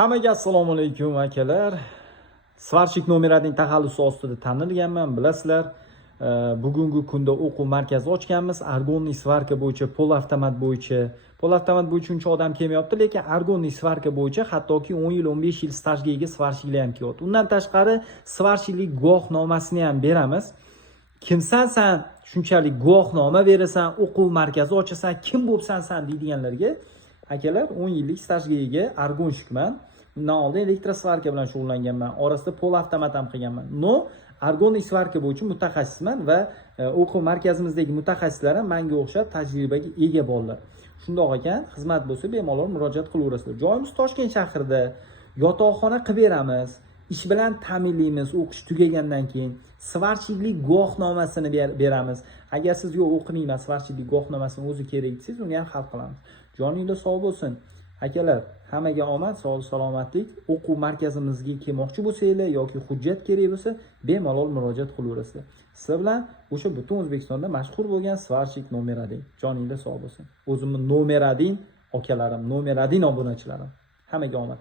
Hammaga assalomu alaykum akalar. Svarchik nomeradining taxallusi ostida tanilganman, bilasizlar. Bugungi kunda o'quv markazi ochganmiz. Argonniy svarka bo'yicha, pol avtomat bo'yicha. Pol avtomat bo'yicha uncha odam kelmayapti, lekin argonniy svarka bo'yicha hattoki 10 yil, 15 yil stajga ega svarchiklar ham kelyapti. Undan tashqari svarchiklik guvohnomasini ham beramiz. Kimsan sen shunchalik guvohnoma berasan, o'quv markazi ochasan, kim bo'lsan sen deydiganlarga akalar 10 yillik stajga ega argonshikman. Undan oldin elektrosvarka bilan shug'ullanganman. Orasida pol avtomat ham qilganman. Argonniy svarka bo'yicha mutaxassisman va o'quv markazimizdagi mutaxassislar ham menga o'xshab tajribaga ega bolalar. Shundoq ekan, xizmat bo'lsa bemalol murojaat qilaverasizlar. Joyimiz Toshkent shahrida. Yotoqxona qilib beramiz. Ish bilan ta'minlaymiz. O'qish tugagandan keyin svarchiklik guvohnomasini beramiz. Agar siz yo'q o'qimayman, svarchiklik guvohnomasini o'zi kerak desangiz, uni ham hal qilamiz. Joninglar sog' bo'lsin. Akalar, hammaga omad, sog' salomatlik. O'quv markazimizga kelmoqchi bo'lsanglar yoki hujjat kerak bo'lsa, bemalol murojaat qilaverasizlar. Siz bilan o'sha butun O'zbekistonda mashhur bo'lgan svarchik nomeradin. Joninglar sog' bo'lsin. O'zimni nomeradin akalarim, nomeradin obunachilarim. Hammaga omad.